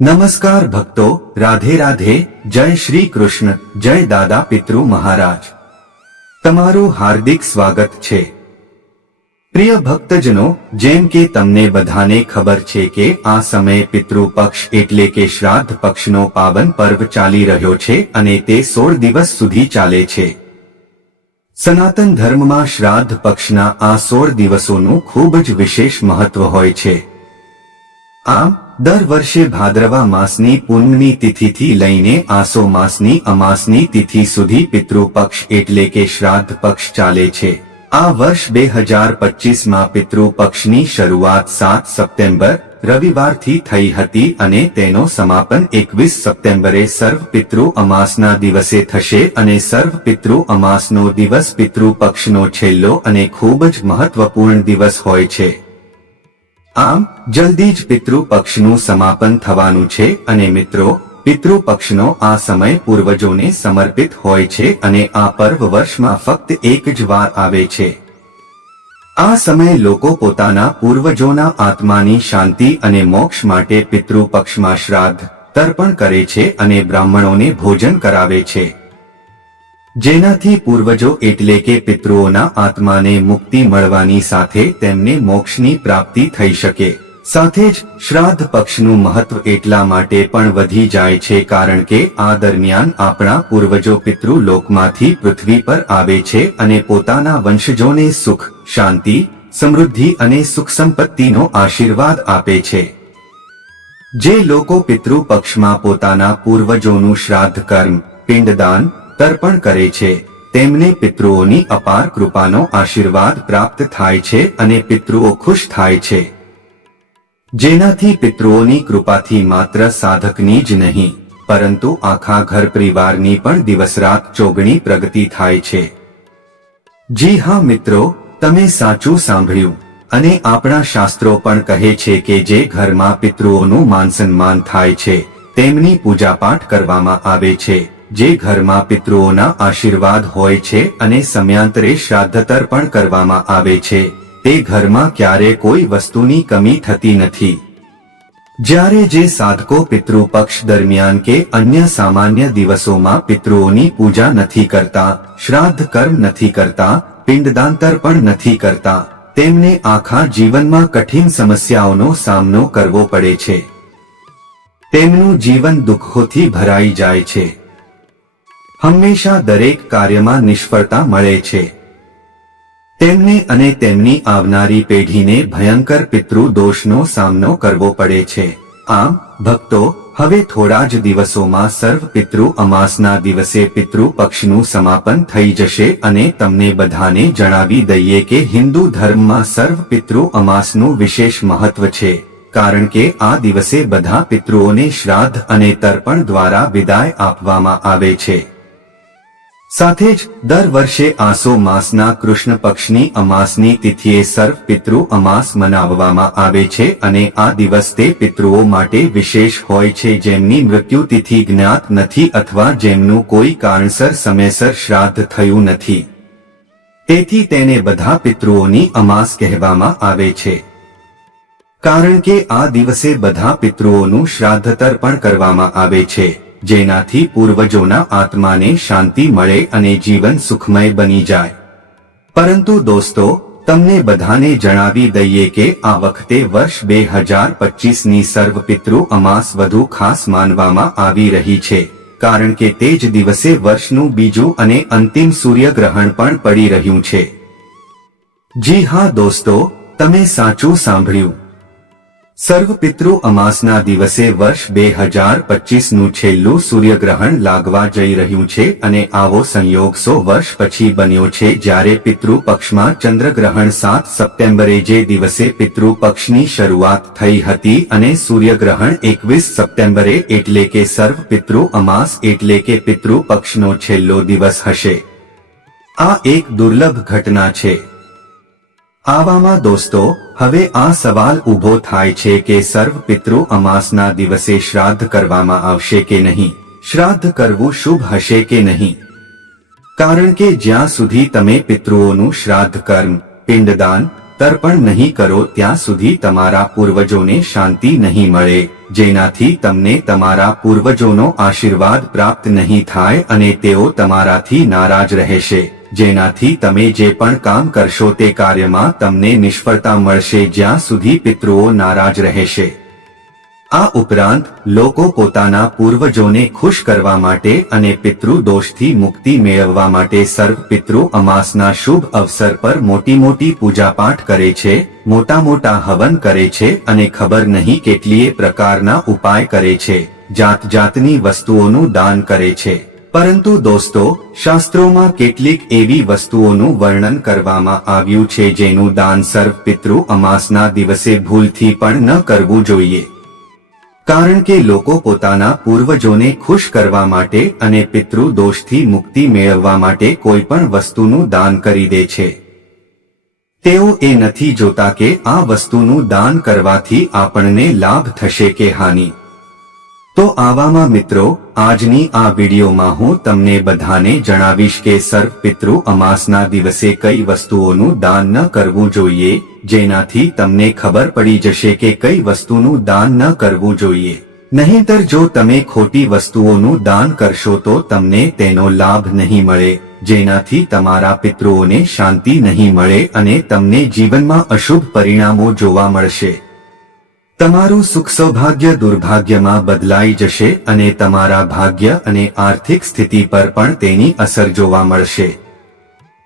નમસ્કાર ભક્તો, રાધે રાધે, જય શ્રી કૃષ્ણ જય દાદા પિતૃ મહારાજ. તમારું હાર્દિક સ્વાગત છે. પ્રિય ભક્તજનો, જેમ કે તમને બધાને ખબર છે કે આ સમયે પિતૃ એટલે કે શ્રાદ્ધ પક્ષનો પાવન પર્વ ચાલી રહ્યો છે અને તે સોળ દિવસ સુધી ચાલે છે. સનાતન ધર્મમાં શ્રાદ્ધ પક્ષના આ સોળ દિવસોનું ખૂબ જ વિશેષ મહત્વ હોય છે. આમ દર વર્ષે ભાદ્રવા માસની પૂનમની તિથિથી લઈને આસો માસની અમાસની તિથિ સુધી પિતૃપક્ષ એટલે કે શ્રાદ્ધ પક્ષ ચાલે છે. આ વર્ષ બે હજાર પચીસમાં પિતૃપક્ષની શરૂઆત સાત સપ્ટેમ્બર રવિવારથી થઈ હતી અને તેનો સમાપન એકવીસ સપ્ટેમ્બરે સર્વ પિતૃ અમાસના દિવસે થશે અને સર્વ પિતૃ અમાસનો દિવસ પિતૃપક્ષનો છેલ્લો અને ખૂબ જ મહત્વપૂર્ણ દિવસ હોય છે. આમ, જલ્દી જ પિતૃ પક્ષનું સમાપન થવાનું છે અને મિત્રો પિતૃ પક્ષનો આ સમય પૂર્વજોને સમર્પિત હોય છે અને આ પર્વ વર્ષમાં ફક્ત એક જ વાર આવે છે. આ સમયે લોકો પોતાના પૂર્વજોના આત્માની શાંતિ અને મોક્ષ માટે પિતૃ પક્ષમાં શ્રાદ્ધ, તર્પણ કરે છે અને બ્રાહ્મણોને ભોજન કરાવે છે. જેનાથી પૂર્વજો એટલે કે પિતૃઓના આત્માને મુક્તિ મળવાની સાથે તેમને મોક્ષની પ્રાપ્તિ થઈ શકે. સાથે જ શ્રાદ્ધ પક્ષનું મહત્વ એટલા માટે પણ વધી જાય છે કારણ કે આ દરમિયાન આપણા પૂર્વજો પિતૃ લોકમાંથી પૃથ્વી પર આવે છે અને પોતાના વંશજોને સુખ, શાંતિ, સમૃદ્ધિ અને સુખ સંપત્તિનો આશીર્વાદ આપે છે. જે લોકો પિતૃ પક્ષમાં પોતાના પૂર્વજોનું શ્રાદ્ધ કર્મ, પિંડદાન તર્પણ કરે છે. તેમને પિતૃઓની અપાર કૃપાનો આશીર્વાદ પ્રાપ્ત થાય છે અને પિતૃઓ ખુશ થાય છે. જેનાથી પિતૃઓની કૃપાથી માત્ર સાધકની જ નહીં, પરંતુ આખા ઘર પરિવારની પણ દિવસરાત ચોગણી પ્રગતિ થાય છે. જી હા મિત્રો, તમે સાચું સાંભળ્યું, અને આપણા શાસ્ત્રો પણ કહે છે કે જે ઘરમાં પિતૃઓનું માન સન્માન થાય છે, તેમની પૂજાપાઠ કરવામાં આવે છે. જે ઘરમાં પિતૃઓના આશીર્વાદ હોય છે અને સમયાંતરે શ્રાદ્ધ તર્પણ કરવામાં આવે છે, તે ઘરમાં ક્યારે કોઈ વસ્તુની કમી થતી નથી. જ્યારે જે સાધકો પિતૃ પક્ષ દરમિયાન કે અન્ય સામાન્ય દિવસોમાં પિતૃઓની પૂજા નથી કરતા, શ્રાદ્ધ કર્મ નથી કરતા પિંડદાંતર પણ નથી કરતા, તેમને આખા જીવનમાં કઠિન સમસ્યાઓનો સામનો કરવો પડે છે. તેમનું જીવન દુઃખોથી ભરાઈ જાય છે. હંમેશા દરેક કાર્યમાં નિષ્ફળતા મળે છે. તેમને અને તેમની આવનારી પેઢીને ભયંકર પિતૃ દોષનો સામનો કરવો પડે છે. આમ, ભક્તો, હવે થોડા જ દિવસોમાં સર્વ પિતૃ અમાસના દિવસે પિતૃ પક્ષનું સમાપન થઈ જશે અને તમને બધાને જણાવી દઈએ કે હિન્દુ ધર્મમાં સર્વ પિતૃ અમાસનું વિશેષ મહત્વ છે. કારણ કે આ દિવસે બધા પિતૃઓને શ્રાદ્ધ અને તર્પણ દ્વારા વિદાય આપવામાં આવે છે. સાથે જ દર વર્ષે આસો માસના કૃષ્ણ પક્ષની અમાસની તિથિએ સર્વ પિતૃ અમાસ મનાવવામાં આવે છે અને આ દિવસ તે પિતૃઓ માટે વિશેષ હોય છે જેમની મૃત્યુ તિથિ જ્ઞાત નથી અથવા જેમનું કોઈ કારણસર સમયસર શ્રાદ્ધ થયું નથી. તેથી તેને બધા પિતૃઓની અમાસ કહેવામાં આવે છે. કારણ કે આ દિવસે બધા પિતૃઓનું શ્રાદ્ધતર પણ કરવામાં આવે છે. જેનાથી પૂર્વજોના આત્માને શાંતિ મળે અને જીવન સુખમય બની જાય. પરંતુ દોસ્તો, તમને બધાને જણાવી દઈએ કે આ વખતે વર્ષ બે હજાર પચીસની સર્વ પિતૃ અમાસ વધુ ખાસ માનવામાં આવી રહી છે, કારણ કે તે જ દિવસે વર્ષનું બીજું અને અંતિમ સૂર્યગ્રહણ પણ પડી રહ્યું છે. જી હા દોસ્તો, તમે સાચું સાંભળ્યું. સર્વ પિતૃ અમાસના દિવસે વર્ષ બે હજાર પચીસનું છેલ્લું સૂર્યગ્રહણ લાગવા જઈ રહ્યું છે અને આવો સંયોગ સો વર્ષ પછી બન્યો છે જ્યારે પિતૃ પક્ષમાં ચંદ્રગ્રહણ સાત સપ્ટેમ્બરે જે દિવસે પક્ષની શરૂઆત થઈ હતી અને સૂર્યગ્રહણ એકવીસ સપ્ટેમ્બરે એટલે કે સર્વ પિતૃ અમાસ એટલે કે પિતૃ પક્ષનો છેલ્લો દિવસ હશે. આ એક દુર્લભ ઘટના છે. આવામાં દોસ્તો હવે આ સવાલ ઊભો થાય છે કે સર્વ પિતૃ અમાસના દિવસે શ્રાદ્ધ કરવામાં આવશે કે નહીં? શ્રાદ્ધ કરવું શુભ હશે કે નહીં? કારણ કે જ્યાં સુધી તમે પિતૃઓનું શ્રાદ્ધ કર્મ, પિંડદાન, તર્પણ નહીં કરો ત્યાં સુધી તમારા પૂર્વજોને શાંતિ નહીં મળે, જેનાથી તમને તમારા પૂર્વજોનો આશીર્વાદ પ્રાપ્ત નહીં થાય અને તેઓ તમારાથી નારાજ રહેશે. જેનાથી તમે જે પણ કામ કરશો તે કાર્યમાં તમને નિષ્ફળતા મળશે જ્યાં સુધી પિતૃઓ નારાજ રહેશે. આ ઉપરાંત, લોકો પોતાના પૂર્વજોને ખુશ કરવા માટે અને પિતૃ દોષથી મુક્તિ મેળવવા માટે સર્વ પિતૃ અમાસના શુભ અવસર પર મોટી મોટી પૂજાપાઠ કરે છે મોટા મોટા હવન કરે છે અને ખબર નહીં કેટલીય પ્રકારના ઉપાય કરે છે જાત જાતની વસ્તુઓનું દાન કરે છે. પરંતુ દોસ્તો, શાસ્ત્રોમાં કેટલીક એવી વસ્તુઓનું વર્ણન કરવામાં આવ્યું છે જેનું દાન સર્વ પિતૃ અમાસના દિવસે ભૂલથી પણ ન કરવું જોઈએ. કારણ કે લોકો પોતાના પૂર્વજોને ખુશ કરવા માટે અને પિતૃ દોષથી મુક્તિ મેળવવા માટે કોઈ પણ વસ્તુનું દાન કરી દે છે. તેઓ એ નથી જોતા કે આ વસ્તુનું દાન કરવાથી આપણને લાભ થશે કે હાનિ. તો આવામાં મિત્રો, આજની આ વિડીયોમાં હું તમને બધાને જણાવીશ કે સર્વ પિતૃ અમાસના દિવસે કઈ વસ્તુઓનું દાન ન કરવું જોઈએ, જેનાથી તમને ખબર પડી જશે કે કઈ વસ્તુનું દાન ન કરવું જોઈએ. નહીંતર જો તમે ખોટી વસ્તુઓનું દાન કરશો તો તમને તેનો લાભ નહીં મળે, જેનાથી તમારા પિતૃઓને શાંતિ નહીં મળે અને તમને જીવનમાં અશુભ પરિણામો જોવા મળશે. તમારું સુખ સૌભાગ્ય દુર્ભાગ્યમાં બદલાઈ જશે અને તમારા ભાગ્ય અને આર્થિક સ્થિતિ પર પણ તેની અસર જોવા મળશે.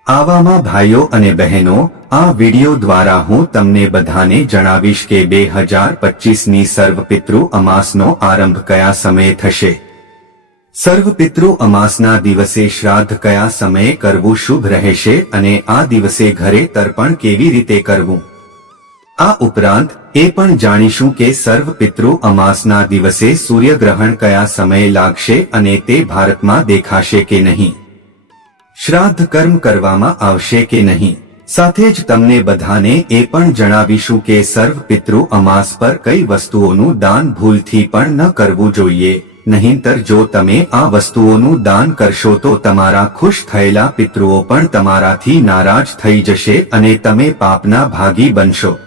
આવામાં ભાઈઓ અને બહેનો, આ વિડિયો દ્વારા હું તમને બધાને જણાવીશ કે બે હજાર પચીસની સર્વ પિતૃ અમાસનો આરંભ કયા સમયે થશે. સર્વ પિતૃ અમાસના દિવસે શ્રાદ્ધ કયા સમયે કરવું શુભ રહેશે અને આ દિવસે ઘરે તર્પણ કેવી રીતે કરવું? આ ઉપરાંત એ પણ જાણીશું કે સર્વ પિતૃ અમાસના દિવસે સૂર્યગ્રહણ કયા સમયે લાગશે અને તે ભારતમાં દેખાશે કે નહીં. શ્રાદ્ધ કર્મ કરવામાં આવશે કે નહીં. સાથે જ તમને બધાને એ પણ જણાવીશું કે સર્વ પિતૃ અમાસ પર કઈ વસ્તુઓનું દાન ભૂલથી પણ ન કરવું જોઈએ. નહીંતર જો તમે આ વસ્તુઓનું દાન કરશો તો તમારા ખુશ થયેલા પિતૃઓ પણ તમારાથી નારાજ થઈ જશે અને તમે પાપના ભાગી બનશો.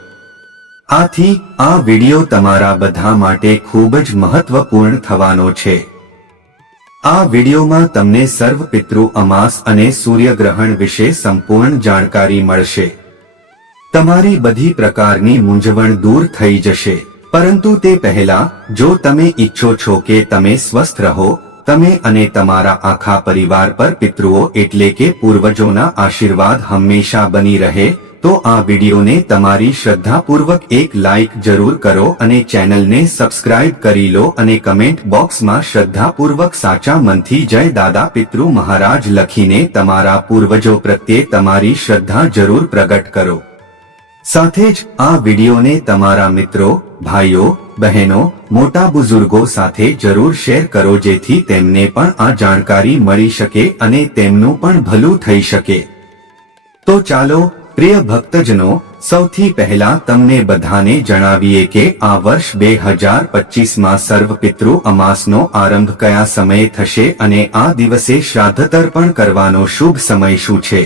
આથી, આ વિડિયો તમારા બધા માટે ખૂબ જ મહત્વપૂર્ણ થવાનો છે. આ વિડિયોમાં તમને સર્વ પિતૃ અમાસ અને સૂર્યગ્રહણ વિશે સંપૂર્ણ જાણકારી મળશે. તમારી બધી પ્રકારની મૂંઝવણ દૂર થઈ જશે. પરંતુ તે પહેલા, જો તમે ઈચ્છો છો કે તમે સ્વસ્થ રહો, તમે અને તમારા આખા પરિવાર પર પિતૃઓ એટલે કે પૂર્વજોના આશીર્વાદ હંમેશા બની રહે તો આ વિડીયોને તમારી શ્રદ્ધાપૂર્વક એક લાઇક જરૂર કરો અને ચેનલને સબસ્ક્રાઇબ કરી લો અને કમેન્ટ બોક્સમાં શ્રદ્ધાપૂર્વક સાચા મનથી જય દાદા પિતૃ મહારાજ લખીને તમારા પૂર્વજો પ્રત્યે તમારી શ્રદ્ધા જરૂર પ્રગટ કરો. સાથે જ આ વિડીયોને તમારા મિત્રો, ભાઈઓ, બહેનો, મોટા બુઝુર્ગો સાથે જરૂર શેર કરો જેથી તેમને પણ આ જાણકારી મળી શકે અને તેમનું પણ ભલું થઈ શકે. તો ચાલો પ્રિય ભક્તજનો, સૌથી પહેલા તમને બધાને જણાવીએ કે આ વર્ષ બે હજાર પચીસમાં સર્વ પિતૃ અમાસનો આરંભ કયા સમયે થશે અને આ દિવસે શ્રાદ્ધ તર્પણ કરવાનો શુભ સમય શું છે?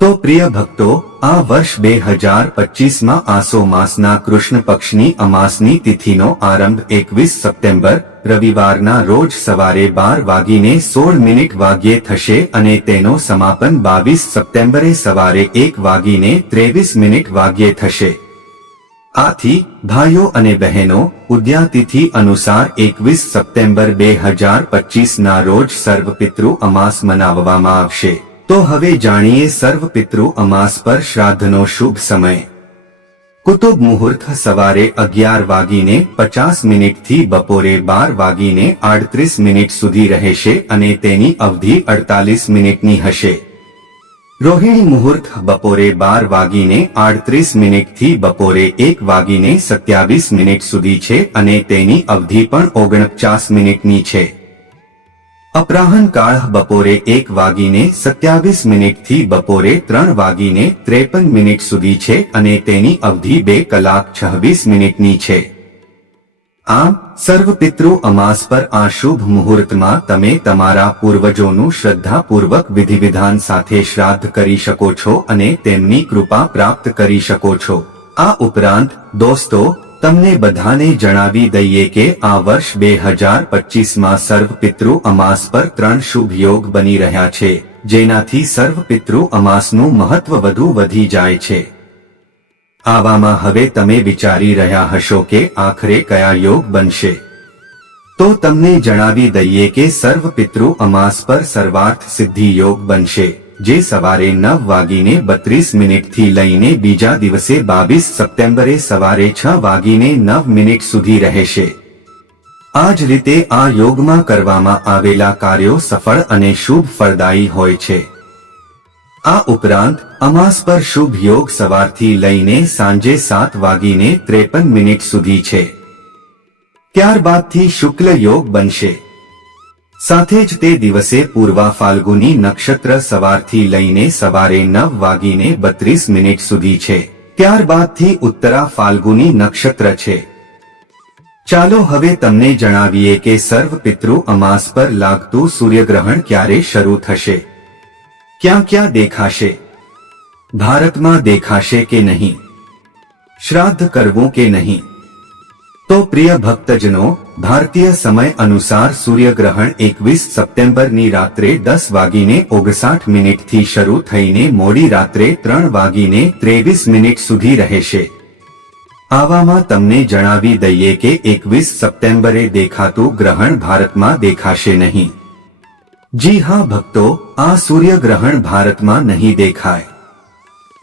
તો પ્રિય ભક્તો, આ વર્ષ બે હજાર પચીસમાં આસો માસના કૃષ્ણ પક્ષની અમાસની તિથિનો આરંભ એકવીસ સપ્ટેમ્બર રવિવારના રોજ સવારે બાર વાગીને સોળ મિનિટ વાગ્યે થશે અને તેનો સમાપન બાવીસ સપ્ટેમ્બરે સવારે એક વાગીને ત્રેવીસ મિનિટ વાગ્યે થશે. આથી, ભાઈઓ અને બહેનો, ઉદ્યાતિથિ અનુસાર એકવીસ સપ્ટેમ્બર બે હજાર પચીસના રોજ સર્વ પિતૃ અમાસ મનાવવામાં આવશે. તો હવે જાણીએ સર્વ પિતૃ અમાસ પર શ્રાદ્ધનો શુભ સમય. કુતુબ મુહૂર્ત સવારે અગિયાર વાગીને પચાસ મિનિટથી બપોરે બાર વાગીને આડત્રીસ મિનિટ સુધી રહેશે અને તેની અવધિ અડતાલીસ મિનિટની હશે. રોહિણી મુહૂર્ત બપોરે બાર વાગીને આડત્રીસ મિનિટથી બપોરે એક વાગીને સત્યાવીસ મિનિટ સુધી છે અને તેની અવધિ પણ ઓગણપચાસ મિનિટની છે. અપરાહન કાળ બપોરે એક વાગીને સત્યાવીસ મિનિટથી બપોરે ત્રણ વાગીને ત્રેપન મિનિટ સુધી છે અને તેની અવધિ બે કલાક છવ્વીસ મિનિટની છે. આમ સર્વ પિતૃ અમાસ પર આ શુભ મુહૂર્તમાં તમે તમારા પૂર્વજોનું શ્રદ્ધાપૂર્વક વિધિવિધાન સાથે શ્રાદ્ધ કરી શકો છો અને તેમની કૃપા પ્રાપ્ત કરી શકો છો. આ ઉપરાંત, દોસ્તો તમને બધાને જણાવી દઈએ કે આ વર્ષ બે હજાર પચીસમાં સર્વ પિતૃ અમાસ પર ત્રણ શુભ યોગ બની રહ્યા છે, જેનાથી સર્વ પિતૃ અમાસનું મહત્વ વધુ વધી જાય છે. આવામાં હવે તમે વિચારી રહ્યા હશો કે આખરે કયા યોગ બનશે. તો તમને જણાવી દઈએ કે સર્વ પિતૃ અમાસ પર સર્વાર્થ સિદ્ધિ યોગ બનશે. જે સવારે નવ વાગીને બત્રીસ મિનિટથી લઈને બીજા દિવસે બાવીસ સપ્ટેમ્બરે સવારે છ વાગીને નવ મિનિટ સુધી રહેશે. આ જ રીતે આ યોગમાં કરવામાં આવેલા કાર્યો સફળ અને શુભ ફળદાયી હોય છે. આ ઉપરાંત, અમાસ પર શુભ યોગ સવારથી લઈને સાંજે સાત વાગીને ત્રેપન મિનિટ સુધી છે. ત્યારબાદથી શુક્લ યોગ બનશે. સાથે જ તે દિવસે પૂર્વા ફાલ્ગુની નક્ષત્ર સવારથી લઈને સવારે નવ વાગીને બત્રીસ મિનિટ સુધી છે. ત્યારબાદથી ઉત્તરા ફાલ્ગુની નક્ષત્ર છે. ચાલો હવે તમને જણાવીએ કે સર્વ પિતૃ અમાસ પર લાગતું સૂર્યગ્રહણ ક્યારે શરૂ થશે? ક્યાં ક્યાં દેખાશે? ભારતમાં દેખાશે કે નહીં? શ્રાદ્ધ કરવું કે નહીં? તો પ્રિય ભક્તજનો, ભારતીય સમય અનુસાર સૂર્યગ્રહણ એકવીસ સપ્ટેમ્બરની રાત્રે દસ વાગીને ઓગસાઠ મિનિટથી શરૂ થઈને મોડી રાત્રે ત્રણ વાગીને ત્રેવીસ મિનિટ સુધી રહેશે. આવામાં તમને જણાવી દઈએ કે એકવીસ સપ્ટેમ્બરે દેખાતું ગ્રહણ ભારતમાં દેખાશે નહીં. જી હા ભક્તો, આ સૂર્યગ્રહણ ભારતમાં નહીં દેખાય.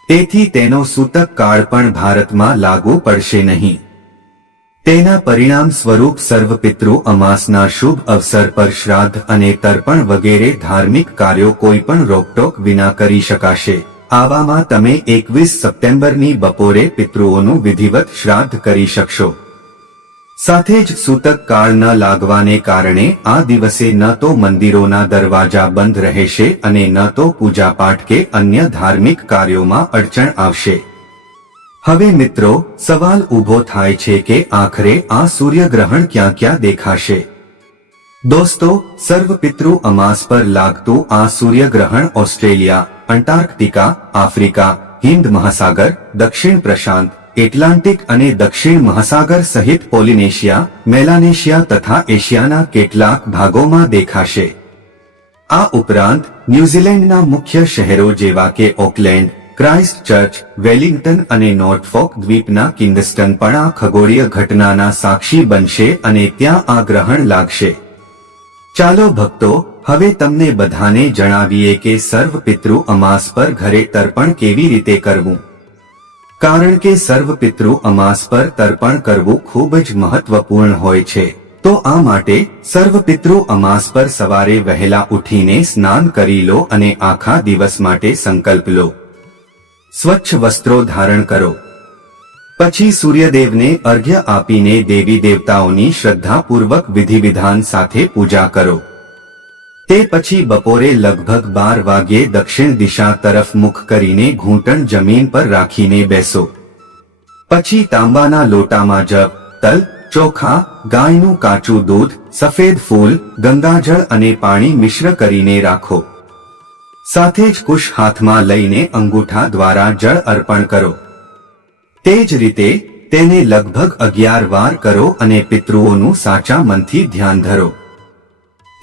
તેથી તેનો સૂતક કાળ પણ ભારતમાં લાગુ પડશે નહીં. તેના પરિણામ સ્વરૂપ સર્વ પિતૃ અમાસના શુભ અવસર પર શ્રાદ્ધ અને તર્પણ વગેરે ધાર્મિક કાર્યો કોઈ પણ રોકટોક વિના કરી શકાશે. આવામાં તમે એકવીસ સપ્ટેમ્બરની બપોરે પિતૃઓનું વિધિવત શ્રાદ્ધ કરી શકશો. સાથે જ સૂતક કાળ ન લાગવાને કારણે આ દિવસે ન તો મંદિરોના દરવાજા બંધ રહેશે અને ન તો પૂજાપાઠ કે અન્ય ધાર્મિક કાર્યોમાં અડચણ આવશે. હવે મિત્રો, સવાલ ઊભો થાય છે કે આખરે આ સૂર્યગ્રહણ ક્યાં ક્યાં દેખાશે? દોસ્તો સર્વ પિતૃ અમાસ પર લાગતું આ સૂર્યગ્રહણ ઓસ્ટ્રેલિયા, અંટાર્કટિકા, આફ્રિકા, હિન્દ મહાસાગર, દક્ષિણ પ્રશાંત, એટલાન્ટિક અને દક્ષિણ મહાસાગર સહિત પોલિનેશિયા, મેલાનેશિયા તથા એશિયાના કેટલાક ભાગોમાં દેખાશે. આ ઉપરાંત, ન્યૂઝીલેન્ડના મુખ્ય શહેરો જેવા કે ઓકલેન્ડ ક્રાઇસ્ટ ચર્ચ, વેલિંગ્ટન અને નોર્ટફોક દ્વીપના કિન્ડસ્ટન પણ આ ખગોળીય ઘટનાના સાક્ષી બનશે અને ત્યાં આ ગ્રહણ લાગશે. ચાલો ભક્તો, હવે તમને બધાને જણાવીએ કે સર્વ પિતૃ અમાસ પર ઘરે તર્પણ કેવી રીતે કરવું? કારણ કે સર્વ પિતૃ અમાસ પર તર્પણ કરવું ખૂબ જ મહત્વપૂર્ણ હોય છે. તો આ માટે સર્વ પિતૃ અમાસ પર સવારે વહેલા ઉઠીને સ્નાન કરી લો અને આખા દિવસ માટે સંકલ્પ લો. સ્વચ્છ વસ્ત્રો ધારણ કરો. પછી સૂર્યદેવને અર્ઘ્ય આપીને દેવી દેવતાઓની શ્રદ્ધાપૂર્વક વિધિવિધાન સાથે પૂજા કરો. તે પછી બપોરે લગભગ બાર વાગ્યે દક્ષિણ દિશા તરફ મુખ કરીને ઘૂંટણ જમીન પર રાખીને બેસો. પછી તાંબાના લોટામાં જપ, તલ, ચોખા, ગાયનું કાચું દૂધ, સફેદ ફૂલ, ગંગાજળ અને પાણી મિશ્ર કરીને રાખો. સાથે જ કુશ હાથમાં લઈને અંગૂઠા દ્વારા જળ અર્પણ કરો. તે જ રીતે તેને લગભગ અગિયાર વાર કરો અને પિતૃઓનું સાચા મનથી ધ્યાન ધરો.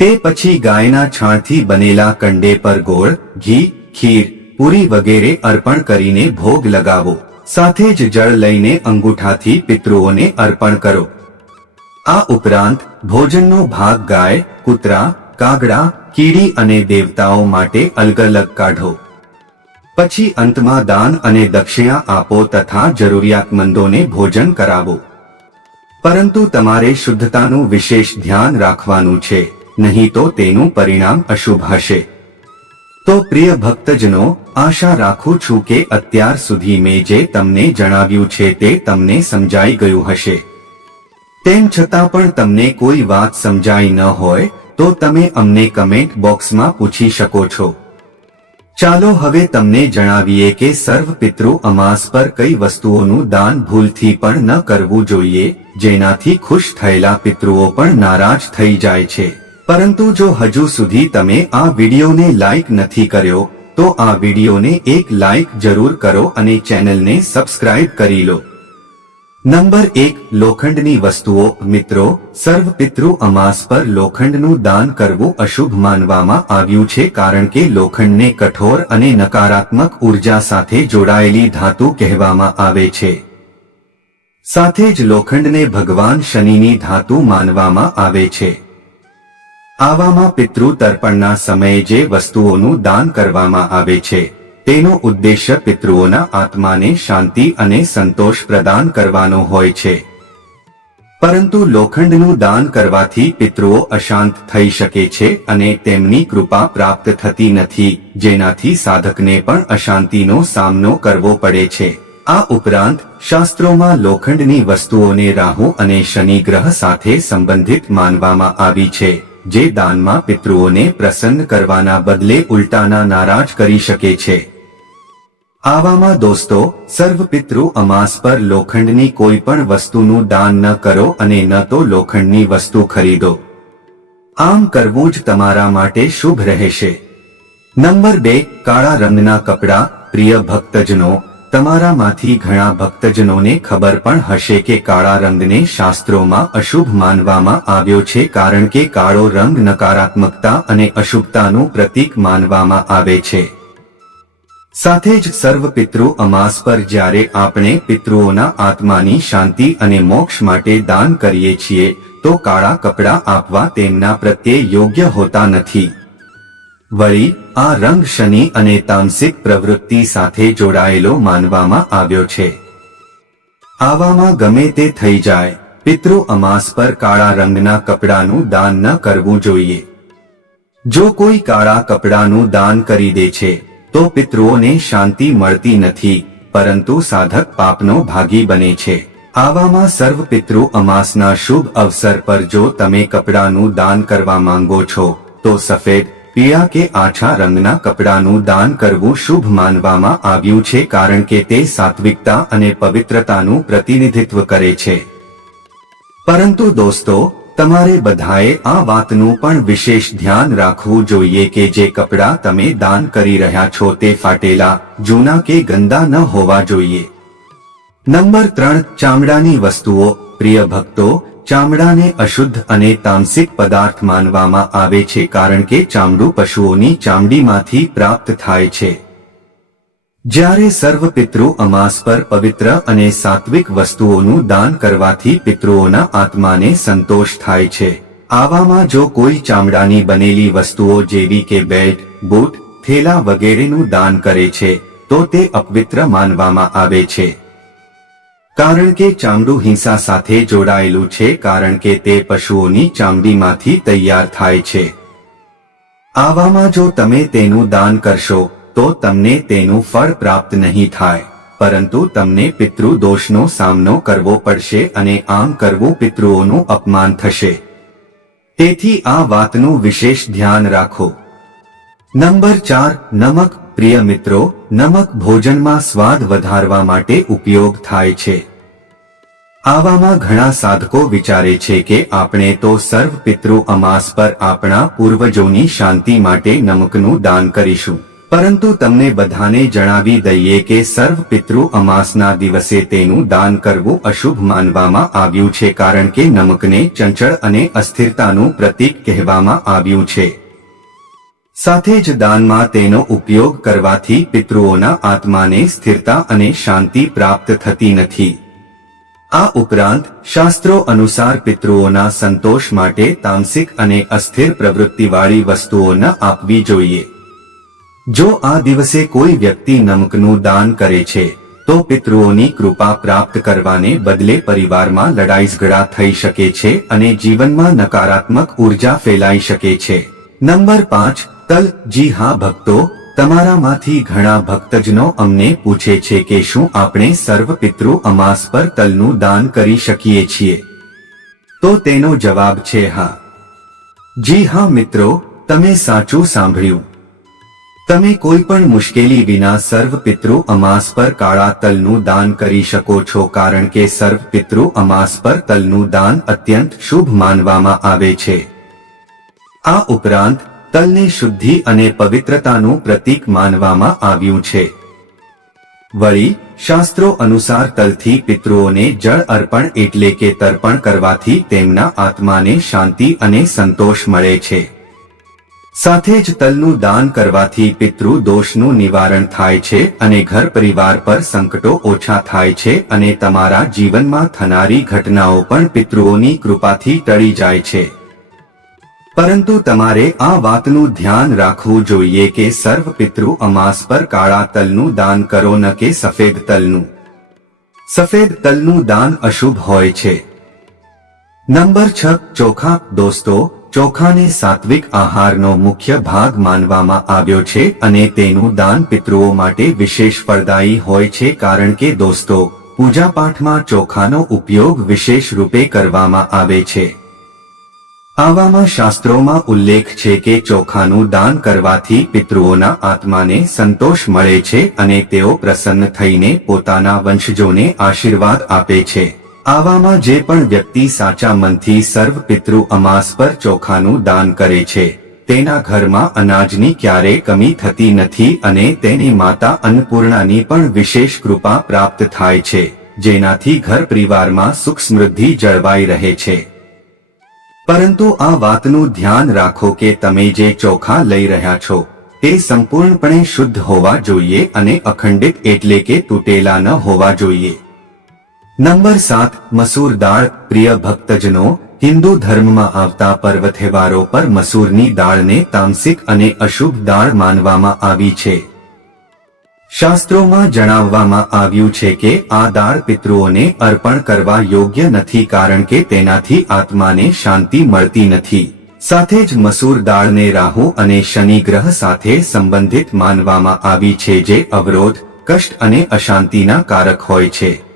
તે પછી ગાયના છાણથી બનેલા કંડે પર ગોળ, ઘી, ખીર, પૂરી વગેરે અર્પણ કરીને ભોગ લગાવો. સાથે જ જળ લઈને અંગૂઠાથી પિતૃઓને અર્પણ કરો. આ ઉપરાંત ભોજનનો ભાગ ગાય, કૂતરા કાગડા, કીડી અને દેવતાઓ માટે અલગ અલગ કાઢો. પછી અંતમાં દાન અને દક્ષિણા આપો તથા જરૂરિયાતમંદોને ભોજન કરાવો. પરંતુ તમારે શુદ્ધતાનું વિશેષ ધ્યાન રાખવાનું છે, નહીં તો તેનું પરિણામ અશુભ હશે. તો પ્રિય ભક્તજનો, આશા રાખું છું કે અત્યાર સુધી મેં જે તમને જણાવ્યું છે તે તમને સમજાઈ ગયું હશે. તેમ છતાં પણ તમને કોઈ વાત સમજાઈ ન હોય તો તમે અમને કમેન્ટ બોક્સમાં પૂછી શકો છો. ચાલો હવે તમને જણાવીએ કે સર્વ પિતૃ અમાસ પર કઈ વસ્તુઓનું દાન ભૂલથી પણ ન કરવું જોઈએ, જેનાથી ખુશ થયેલા પિતૃઓ પણ નારાજ થઈ જાય છે. પરંતુ જો હજુ સુધી તમે આ વિડીયોને લાઈક નથી કર્યો, તો આ વિડીયોને એક લાઈક જરૂર કરો અને ચેનલને સબસ્ક્રાઇબ કરી લો. નંબર એક, લોખંડની વસ્તુઓ, મિત્રો સર્વ પિતૃ અમાસ પર લોખંડનું દાન કરવું અશુભ માનવામાં આવ્યું છે કારણ કે લોખંડને કઠોર અને નકારાત્મક ઊર્જા સાથે જોડાયેલી ધાતુ કહેવામાં આવે છે. સાથે જ લોખંડને ભગવાન શનિની ધાતુ માનવામાં આવે છે. આવામાં પિતૃ તર્પણના સમયે જે વસ્તુઓનું દાન કરવામાં આવે છે. તેનો ઉદ્દેશ્ય પિતૃઓના આત્માને શાંતિ અને સંતોષ પ્રદાન કરવાનો હોય છે. પરંતુ લોખંડનું દાન કરવાથી પિતૃઓ અશાંત થઈ શકે છે અને તેમની કૃપા પ્રાપ્ત થતી નથી, જેનાથી સાધકને પણ અશાંતિનો સામનો કરવો પડે છે. આ ઉપરાંત, શાસ્ત્રોમાં લોખંડની વસ્તુઓને રાહુ અને શનિ ગ્રહ સાથે સંબંધિત માનવામાં આવી છે, જે દાનમાં પિતૃઓને પ્રસન્ન કરવાના બદલે ઉલટાના નારાજ કરી શકે છે. આવામાં દોસ્તો સર્વ પિતૃ અમાસ પર લોખંડની કોઈ પણ વસ્તુનું દાન ન કરો અને ન તો લોખંડની વસ્તુ ખરીદો. આમ કરવું જ તમારા માટે શુભ રહેશે. નંબર બે, કાળા રંગના કપડાં, પ્રિય ભક્તજનો, તમારામાંથી ઘણા ભક્તજનોને ખબર પણ હશે કે કાળા રંગને શાસ્ત્રોમાં અશુભ માનવામાં આવ્યો છે કારણ કે કાળો રંગ નકારાત્મકતા અને અશુભતાનું પ્રતીક માનવામાં આવે છે. સાથે જ સર્વ પિતૃ અમાસ પર જ્યારે આપણે પિતૃઓના આત્માની શાંતિ અને મોક્ષ માટે દાન કરીએ છીએ, તો કાળા કપડાં આપવા તેમના પ્રત્યે યોગ્ય હોતા નથી. વળી, આ રંગ શનિ અને તામસિક પ્રવૃત્તિ સાથે જોડાયેલો માનવામાં આવ્યો છે. આવામાં ગમે તે થઈ જાય, પિતૃ અમાસ પર કાળા રંગના કપડાનું દાન ન કરવું જોઈએ. જો કોઈ કાળા કપડાનું દાન કરી દે છે તો પિતૃઓને શાંતિ મળતી નથી, પરંતુ સાધક પાપનો ભાગી બને છે. આવામાં સર્વ પિતૃ અમાસના શુભ અવસર પર જો તમે કપડાનું દાન કરવા માંગો છો, તો સફેદ, પીળા કે આછા રંગના કપડાનું દાન કરવું શુભ માનવામાં આવ્યું છે કારણ કે તે સાત્વિકતા અને પવિત્રતાનું પ્રતિનિધિત્વ કરે છે. પરંતુ દોસ્તો તમારે બધાએ આ વાતનું પણ વિશેષ ધ્યાન રાખવું જોઈએ કે જે કપડાં તમે દાન કરી રહ્યા છો તે ફાટેલા, જૂના કે ગંદા ન હોવા જોઈએ. નંબર ત્રણ, ચામડાની વસ્તુઓ. પ્રિય ભક્તો, ચામડાને અશુદ્ધ અને તામસિક પદાર્થ માનવામાં આવે છે કારણ કે ચામડું પશુઓની ચામડીમાંથી પ્રાપ્ત થાય છે. જ્યારે સર્વ પિતૃ અમાસ પર પવિત્ર અને સાત્વિક વસ્તુઓનું દાન કરવાથી પિતૃઓના આત્માને સંતોષ થાય છે. આવામાં જો કોઈ ચામડાની બનેલી વસ્તુઓ જેવી કે બેલ્ટ બૂટ, થેલા વગેરેનું દાન કરે છે, તો તે અપવિત્ર માનવામાં આવે છે. કારણ કે ચામડું હિંસા સાથે જોડાયેલું છે કારણ કે તે પશુઓની ચામડીમાંથી તૈયાર થાય છે. આવામાં જો તમે તેનું દાન કરશો તો તમને તેનું ફળ પ્રાપ્ત નહીં થાય. પરંતુ તમને પિતૃ દોષનો સામનો કરવો પડશે અને આમ કરવું પિતૃઓનું અપમાન થશે. તેથી આ વાતનું વિશેષ ધ્યાન રાખો. નંબર ચાર, નમક. પ્રિય મિત્રો, નમક ભોજનમાં સ્વાદ વધારવા માટે ઉપયોગ થાય છે. આવામાં ઘણા સાધકો વિચારે છે કે આપણે તો સર્વ પિતૃ અમાસ પર આપણા પૂર્વજોની શાંતિ માટે નમકનું દાન કરીશું. પરંતુ તમને બધાને જણાવી દઈએ કે સર્વ પિતૃ અમાસના દિવસે તેનું દાન કરવું અશુભ માનવામાં આવ્યું છે કારણ કે નમકને ચંચળ અને અસ્થિરતાનું પ્રતીક કહેવામાં આવ્યું છે. સાથે જ દાનમાં તેનો ઉપયોગ કરવાથી પિતૃઓના આત્માને સ્થિરતા અને શાંતિ પ્રાપ્ત થતી નથી. આ ઉપરાંત, શાસ્ત્રો અનુસાર પિતૃઓના સંતોષ માટે તામસિક અને અસ્થિર પ્રવૃત્તિવાળી વસ્તુઓ ન આપવી જોઈએ. જો આ દિવસે કોઈ વ્યક્તિ નમકનું દાન કરે છે, તો પિતૃઓની કૃપા પ્રાપ્ત કરવાને બદલે પરિવારમાં લડાઈ ઝઘડા થઈ શકે છે અને જીવનમાં નકારાત્મક ઊર્જા ફેલાઈ શકે છે. નંબર પાંચ, તલ, જી હા, ભક્તો, તમારામાંથી ઘણા ભક્તજનો અમને પૂછે છે કે શું આપણે સર્વ પિતૃ અમાસ પર તલનું દાન કરી શકીએ છીએ? તો તેનો જવાબ છે હા. જી હા, મિત્રો, તમે સાચું સાંભળ્યું. તમે કોઈ પણ મુશ્કેલી વિના સર્વ પિતૃ અમાસ પર કાળા તલનું દાન કરી શકો છો કારણ કે સર્વ પિતૃ અમાસ પર તલનું દાન અત્યંત શુભ માનવામાં આવે છે. આ ઉપરાંત, તલને શુદ્ધિ અને પવિત્રતાનું પ્રતીક માનવામાં આવ્યું છે. વળી, શાસ્ત્રો અનુસાર તલથી પિતૃઓને જળ અર્પણ એટલે કે તર્પણ કરવાથી તેમના આત્માને શાંતિ અને સંતોષ મળે છે. સાથે જ તલનું દાન કરવાથી પિતૃ દોષનું નિવારણ થાય છે અને ઘર પરિવાર પર સંકટો ઓછા થાય છે અને તમારા જીવનમાં થનારી ઘટનાઓ પણ પિતૃઓની કૃપાથી ટળી જાય છે. પરંતુ તમારે આ વાતનું ધ્યાન રાખવું જોઈએ કે સર્વ પિતૃ અમાસ પર કાળા તલનું દાન કરો ન કે સફેદ તલનું. સફેદ તલનું દાન અશુભ હોય છે. નંબર છ, ચોખા. દોસ્તો, ચોખાને સાત્વિક આહારનો મુખ્ય ભાગ માનવામાં આવ્યો છે અને તેનું દાન પિતૃઓ માટે વિશેષ ફળદાયી હોય છે કારણ કે દોસ્તો, પૂજાપાઠમાં ચોખાનો ઉપયોગ વિશેષ રૂપે કરવામાં આવે છે. આવામાં શાસ્ત્રોમાં ઉલ્લેખ છે કે ચોખાનું દાન કરવાથી પિતૃઓના આત્માને સંતોષ મળે છે અને તેઓ પ્રસન્ન થઈને પોતાના વંશજોને આશીર્વાદ આપે છે. આવામાં જે પણ વ્યક્તિ સાચા મનથી સર્વ પિતૃ અમાસ પર ચોખાનું દાન કરે છે, તેના ઘરમાં અનાજની ક્યારે કમી થતી નથી અને તેની માતા અન્નપૂર્ણાની પણ વિશેષ કૃપા પ્રાપ્ત થાય છે, જેનાથી ઘર પરિવારમાં સુખ સમૃદ્ધિ જળવાઈ રહે છે. પરંતુ આ વાતનું ધ્યાન રાખો કે તમે જે ચોખા લઈ રહ્યા છો, તે સંપૂર્ણપણે શુદ્ધ હોવા જોઈએ અને અખંડિત એટલે કે તૂટેલા ન હોવા જોઈએ. નંબર સાત, મસૂર દાળ. પ્રિય ભક્તજનો, હિન્દુ ધર્મમાં આવતા પર્વ તહેવારો પર મસૂરની દાળને તામસિક અને અશુભ દાળ માનવામાં આવી છે. શાસ્ત્રોમાં જણાવવામાં આવ્યું છે કે આ દાળ પિતૃઓને અર્પણ કરવા યોગ્ય નથી કારણ કે તેનાથી આત્માને શાંતિ મળતી નથી. સાથે જ મસૂર દાળને રાહુ અને શનિ ગ્રહ સાથે સંબંધિત માનવામાં આવી છે જે અવરોધ, કષ્ટ અને અશાંતિના કારક હોય છે.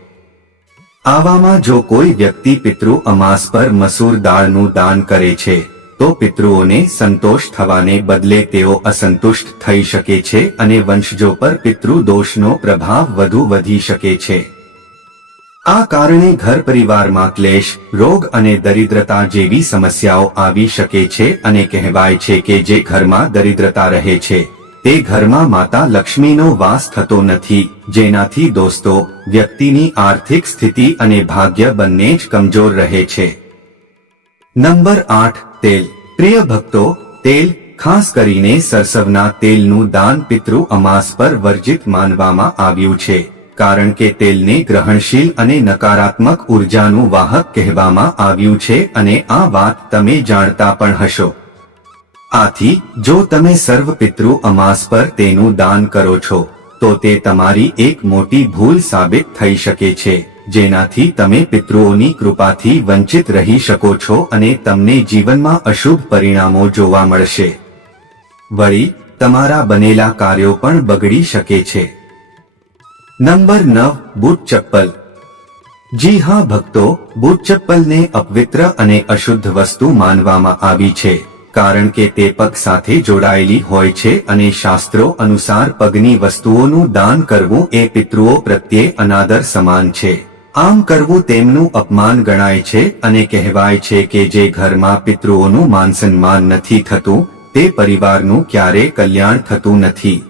આવામાં જો કોઈ વ્યક્તિ પિતૃ અમાસ પર મસૂર દાળનું દાન કરે છે, તો પિતૃઓને સંતોષ થવાને બદલે તેઓ અસંતુષ્ટ થઈ શકે છે અને વંશજો પર પિતૃ દોષનો પ્રભાવ વધુ વધી શકે છે. આ કારણે ઘર પરિવારમાં ક્લેશ, રોગ અને દરિદ્રતા જેવી સમસ્યાઓ આવી શકે છે અને કહેવાય છે કે જે ઘરમાં દરિદ્રતા રહે છે. તે ઘરમાં માતા લક્ષ્મીનો વાસ થતો નથી, જેનાથી દોસ્તો, વ્યક્તિની આર્થિક સ્થિતિ અને ભાગ્ય બંને જ કમજોર રહે છે. નંબર આઠ, તેલ. પ્રિય ભક્તો, તેલ, ખાસ કરીને સરસવના તેલનું દાન પિતૃ અમાસ પર વર્જિત માનવામાં આવ્યું છે, કારણ કે તેલને ગ્રહણશીલ અને નકારાત્મક ઉર્જાનું વાહક કહેવામાં આવ્યું છે અને આ વાત તમે જાણતા પણ હશો. આથી, જો તમે સર્વ પિતૃ અમાસ પર તેનું દાન કરો છો, તો તે તમારી એક મોટી ભૂલ સાબિત થઈ શકે છે, જેનાથી તમે પિતૃઓની કૃપાથી વંચિત રહી શકો છો અને તમને જીવનમાં અશુભ પરિણામો જોવા મળશે. વળી, તમારા બનેલા કાર્યો પણ બગડી શકે છે. નંબર નવ બૂટ ચપ્પલ જી હા, ભક્તો બૂટ ચપ્પલને અપવિત્ર અને અશુદ્ધ વસ્તુ માનવામાં આવી છે. કારણ કે તે પગ સાથે જોડાયેલી હોય છે અને શાસ્ત્રો અનુસાર પગની વસ્તુઓનું દાન કરવું એ પિતૃઓ પ્રત્યે અનાદર સમાન છે. આમ કરવું તેમનું અપમાન ગણાય છે અને કહેવાય છે કે જે ઘરમાં પિતૃઓનું માનસન્માન નથી થતું, તે પરિવારનું ક્યારે કલ્યાણ થતું નથી.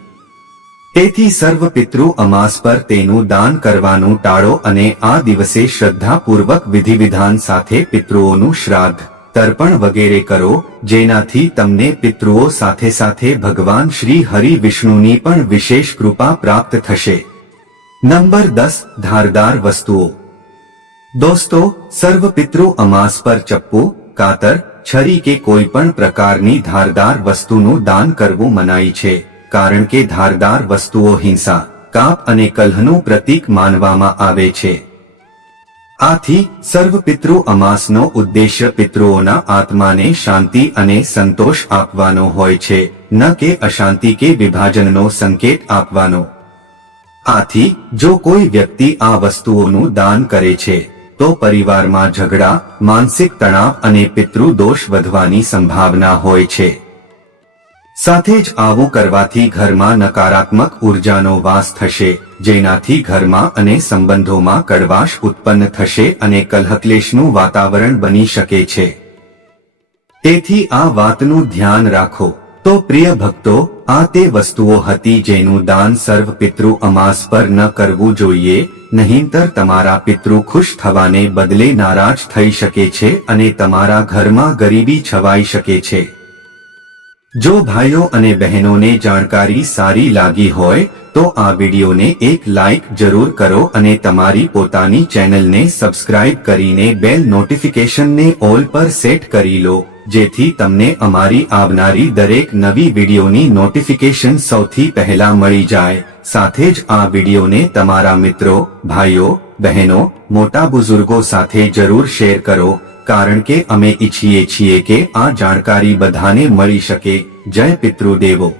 તેથી સર્વ પિતૃ અમાસ પર તેનું દાન કરવાનું ટાળો અને આ દિવસે શ્રદ્ધાપૂર્વક વિધિવિધાન સાથે પિતૃઓનું શ્રાદ્ધ તર્પણ વગેરે કરો, જેનાથી તમને પિતૃઓ સાથે સાથે ભગવાન શ્રી હરિ વિષ્ણુની પણ વિશેષ કૃપા પ્રાપ્ત થશે. નંબર દસ, ધારદાર વસ્તુઓ. દોસ્તો, સર્વ પિતૃ અમાસ પર ચપ્પુ, કાતર, છરી કે કોઈ પણ પ્રકારની ધારદાર વસ્તુનું દાન કરવું મનાય છે, કારણ કે ધારદાર વસ્તુઓ હિંસા, કાપ અને કલહનું પ્રતીક માનવામાં આવે છે. આથી સર્વ પિતૃ અમાસનો ઉદ્દેશ્ય પિતૃઓના આત્માને શાંતિ અને સંતોષ આપવાનો હોય છે, ન કે અશાંતિ કે વિભાજનનો સંકેત આપવાનો. આથી, જો કોઈ વ્યક્તિ આ વસ્તુઓનું દાન કરે છે, તો પરિવારમાં ઝઘડા, માનસિક તણાવ અને પિતૃ દોષ વધવાની સંભાવના હોય છે. સાથે જ આવું કરવાથી ઘરમાં નકારાત્મક ઉર્જાનો વાસ થશે. જેનાથી ઘરમાં અને સંબંધોમાં કડવાશ ઉત્પન્ન થશે અને કલહકલેશનું વાતાવરણ બની શકે છે. તેથી આ વાતનું ધ્યાન રાખો. તો પ્રિય ભક્તો, આ તે વસ્તુઓ હતી જેનું દાન સર્વ પિતૃ અમાસ પર ન કરવું જોઈએ, નહીંતર તમારા પિતૃ ખુશ થવાને બદલે નારાજ થઈ શકે છે અને તમારા ઘરમાં ગરીબી છવાઈ શકે છે. જો ભાઈઓ અને બહેનોને જાણકારી સારી લાગી હોય તો આ વિડીયોને એક લાઇક જરૂર કરો અને તમારી પોતાની ચેનલને સબસ્ક્રાઇબ કરીને બેલ નોટિફિકેશનને ઓલ પર સેટ કરી લો, જેથી તમને અમારી આવનારી દરેક નવી વિડીયોની નોટિફિકેશન સૌથી પહેલા મળી જાય. સાથે જ આ વિડીયોને તમારા મિત્રો, ભાઈઓ, બહેનો, મોટા બુઝુર્ગો સાથે જરૂર શેર કરો, કારણ કે અમે ઈચ્છીએ છીએ કે આ જાણકારી બધાને મળી શકે. જય પિતૃદેવો.